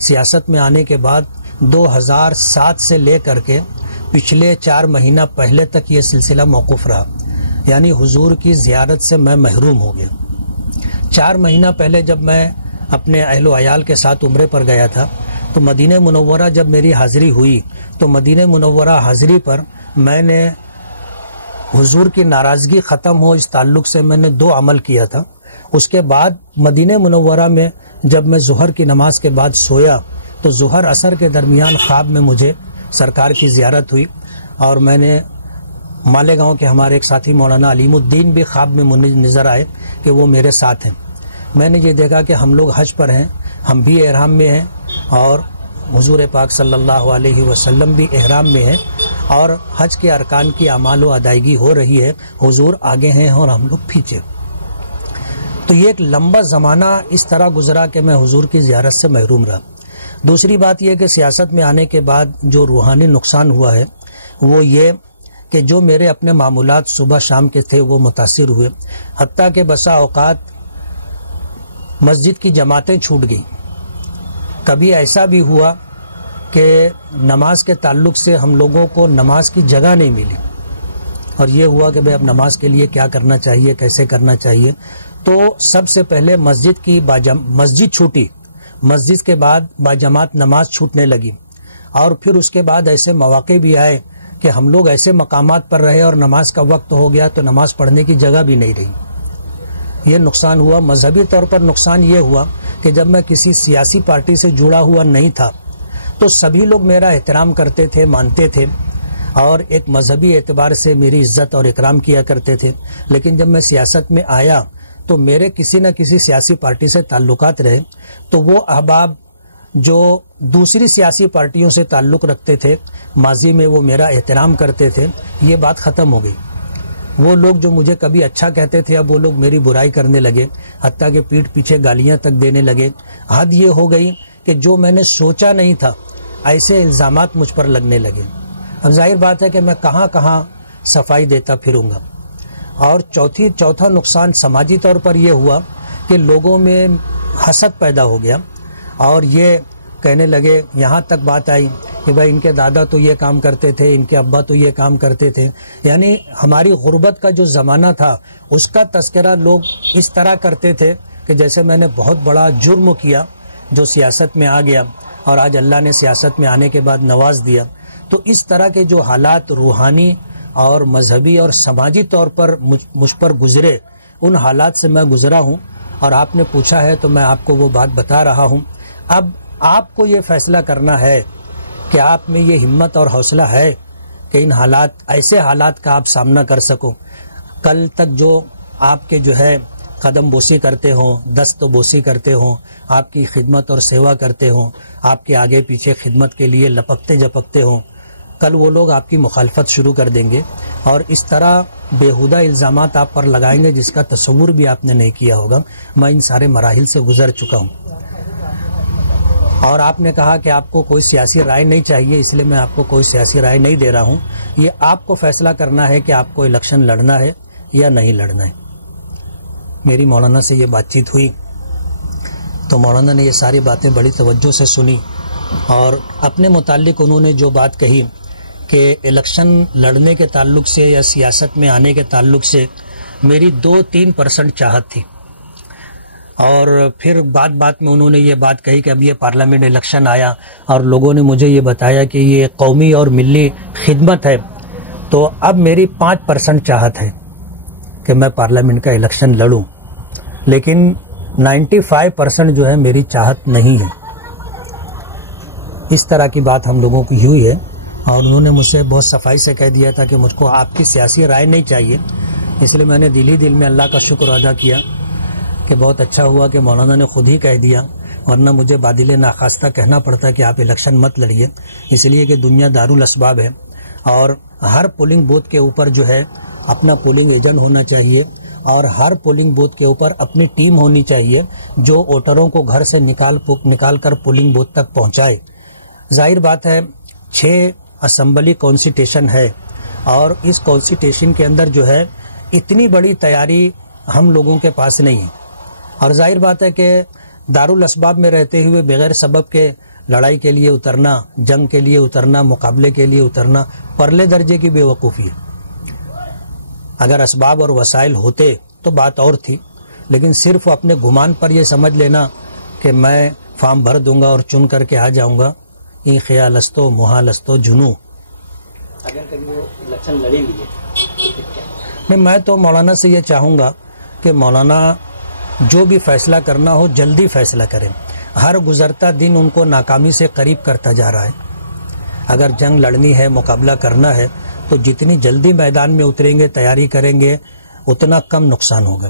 سیاست میں آنے کے بعد 2007 سے لے کر کے پچھلے 4 مہینہ پہلے تک یہ سلسلہ موقوف رہا، یعنی حضور کی زیارت سے میں محروم ہو گیا۔ 4 مہینہ پہلے جب میں اپنے اہل و عیال کے ساتھ عمرے پر گیا تھا تو مدینہ منورہ جب میری حاضری ہوئی تو مدینہ منورہ حاضری پر میں نے حضور کی ناراضگی ختم ہو اس تعلق سے میں نے 2 عمل کیا تھا۔ اس کے بعد مدینہ منورہ میں جب میں ظہر کی نماز کے بعد سویا تو ظہر عصر کے درمیان خواب میں مجھے سرکار کی زیارت ہوئی، اور میں نے مالیگاؤں کے ہمارے ایک ساتھی مولانا علیم الدین بھی خواب میں نظر آئے کہ وہ میرے ساتھ ہیں۔ میں نے یہ دیکھا کہ ہم لوگ حج پر ہیں، ہم بھی احرام میں ہیں، اور حضور پاک صلی اللہ علیہ وسلم بھی احرام میں ہیں، اور حج کے ارکان کی اعمال و ادائیگی ہو رہی ہے، حضور آگے ہیں اور ہم لوگ پیچھے۔ تو یہ ایک لمبا زمانہ اس طرح گزرا کہ میں حضور کی زیارت سے محروم رہا۔ دوسری بات یہ کہ سیاست میں آنے کے بعد جو روحانی نقصان ہوا ہے وہ یہ کہ جو میرے اپنے معمولات صبح شام کے تھے وہ متاثر ہوئے، حتیٰ کہ بسا اوقات مسجد کی جماعتیں چھوٹ گئیں۔ کبھی ایسا بھی ہوا کہ نماز کے تعلق سے ہم لوگوں کو نماز کی جگہ نہیں ملی، اور یہ ہوا کہ اب نماز کے لیے کیا کرنا چاہیے، کیسے کرنا چاہیے۔ تو سب سے پہلے مسجد چھوٹی، مسجد کے بعد باجماعت نماز چھوٹنے لگی، اور پھر اس کے بعد ایسے مواقع بھی آئے کہ ہم لوگ ایسے مقامات پر رہے اور نماز کا وقت ہو گیا تو نماز پڑھنے کی جگہ بھی نہیں رہی۔ یہ نقصان ہوا۔ مذہبی طور پر نقصان یہ ہوا کہ جب میں کسی سیاسی پارٹی سے جڑا ہوا نہیں تھا تو سبھی لوگ میرا احترام کرتے تھے، مانتے تھے، اور ایک مذہبی اعتبار سے میری عزت اور اکرام کیا کرتے تھے۔ لیکن جب میں سیاست میں آیا تو میرے کسی نہ کسی سیاسی پارٹی سے تعلقات رہے، تو وہ احباب جو دوسری سیاسی پارٹیوں سے تعلق رکھتے تھے، ماضی میں وہ میرا احترام کرتے تھے، یہ بات ختم ہو گئی۔ وہ لوگ جو مجھے کبھی اچھا کہتے تھے اب وہ لوگ میری برائی کرنے لگے، حتیٰ کہ پیٹھ پیچھے گالیاں تک دینے لگے۔ حد یہ ہو گئی کہ جو میں نے سوچا نہیں تھا ایسے الزامات مجھ پر لگنے لگے۔ اب ظاہر بات ہے کہ میں کہاں کہاں صفائی دیتا پھروں گا۔ اور چوتھا نقصان سماجی طور پر یہ ہوا کہ لوگوں میں حسد پیدا ہو گیا، اور یہ کہنے لگے، یہاں تک بات آئی کہ بھائی ان کے دادا تو یہ کام کرتے تھے، ان کے ابا تو یہ کام کرتے تھے، یعنی ہماری غربت کا جو زمانہ تھا اس کا تذکرہ لوگ اس طرح کرتے تھے کہ جیسے میں نے بہت بڑا جرم کیا جو سیاست میں آ گیا، اور آج اللہ نے سیاست میں آنے کے بعد نواز دیا۔ تو اس طرح کے جو حالات روحانی اور مذہبی اور سماجی طور پر مجھ پر گزرے، ان حالات سے میں گزرا ہوں، اور آپ نے پوچھا ہے تو میں آپ کو وہ بات بتا رہا ہوں۔ اب آپ کو یہ فیصلہ کرنا ہے کہ آپ میں یہ ہمت اور حوصلہ ہے کہ ان ایسے حالات کا آپ سامنا کر سکو۔ کل تک جو آپ کے جو ہے قدم بوسی کرتے ہوں، دست بوسی کرتے ہوں، آپ کی خدمت اور سیوا کرتے ہوں، آپ کے آگے پیچھے خدمت کے لیے لپکتے جپکتے ہوں، کل وہ لوگ آپ کی مخالفت شروع کر دیں گے، اور اس طرح بےہودہ الزامات آپ پر لگائیں گے جس کا تصور بھی آپ نے نہیں کیا ہوگا۔ میں ان سارے مراحل سے گزر چکا ہوں، اور آپ نے کہا کہ آپ کو کوئی سیاسی رائے نہیں چاہیے، اس لیے میں آپ کو کوئی سیاسی رائے نہیں دے رہا ہوں۔ یہ آپ کو فیصلہ کرنا ہے کہ آپ کو الیکشن لڑنا ہے یا نہیں لڑنا ہے۔ میری مولانا سے یہ بات چیت ہوئی تو مولانا نے یہ ساری باتیں بڑی توجہ سے سنی، اور اپنے متعلق انہوں نے جو بات کہی کہ الیکشن لڑنے کے تعلق سے یا سیاست میں آنے کے تعلق سے میری 2-3% چاہت تھی، اور پھر بات میں انہوں نے یہ بات کہی کہ اب یہ پارلیمنٹ الیکشن آیا اور لوگوں نے مجھے یہ بتایا کہ یہ قومی اور ملی خدمت ہے، تو اب میری 5% چاہت ہے کہ میں پارلیمنٹ کا الیکشن لڑوں، لیکن 95% جو ہے میری چاہت نہیں ہے۔ اس طرح کی بات ہم لوگوں کی ہوئی ہے، اور انہوں نے مجھ سے بہت صفائی سے کہہ دیا تھا کہ مجھ کو آپ کی سیاسی رائے نہیں چاہیے، اس لیے میں نے دل میں اللہ کا شکر ادا کیا کہ بہت اچھا ہوا کہ مولانا نے خود ہی کہہ دیا، ورنہ مجھے بادل ناخواستہ کہنا پڑتا کہ آپ الیکشن مت لڑیے، اس لیے کہ دنیا دارالاسباب ہے، اور ہر پولنگ بوتھ کے اوپر جو ہے اپنا پولنگ ایجنٹ ہونا چاہیے، اور ہر پولنگ بوتھ کے اوپر اپنی ٹیم ہونی چاہیے جو ووٹروں کو گھر سے نکال کر پولنگ بوتھ تک پہنچائے۔ ظاہر بات ہے 6 اسمبلی کانسٹیٹیوشن ہے، اور اس کانسٹیٹیوشن کے اندر جو ہے اتنی بڑی تیاری ہم لوگوں کے پاس نہیں ہے، اور ظاہر بات ہے کہ دارالاسباب میں رہتے ہوئے بغیر سبب کے لڑائی کے لیے اترنا، جنگ کے لیے اترنا، مقابلے کے لیے اترنا پرلے درجے کی بے وقوفی ہے۔ اگر اسباب اور وسائل ہوتے تو بات اور تھی، لیکن صرف اپنے گمان پر یہ سمجھ لینا کہ میں فارم بھر دوں گا اور چن کر کے آ جاؤں گا، یہ خیال استو محال استو جنو۔ اگر کبھی وہ الیکشن لڑیں گے نہیں، میں تو مولانا سے یہ چاہوں گا کہ مولانا جو بھی فیصلہ کرنا ہو جلدی فیصلہ کریں۔ ہر گزرتا دن ان کو ناکامی سے قریب کرتا جا رہا ہے۔ اگر جنگ لڑنی ہے، مقابلہ کرنا ہے تو جتنی جلدی میدان میں اتریں گے، تیاری کریں گے، اتنا کم نقصان ہوگا۔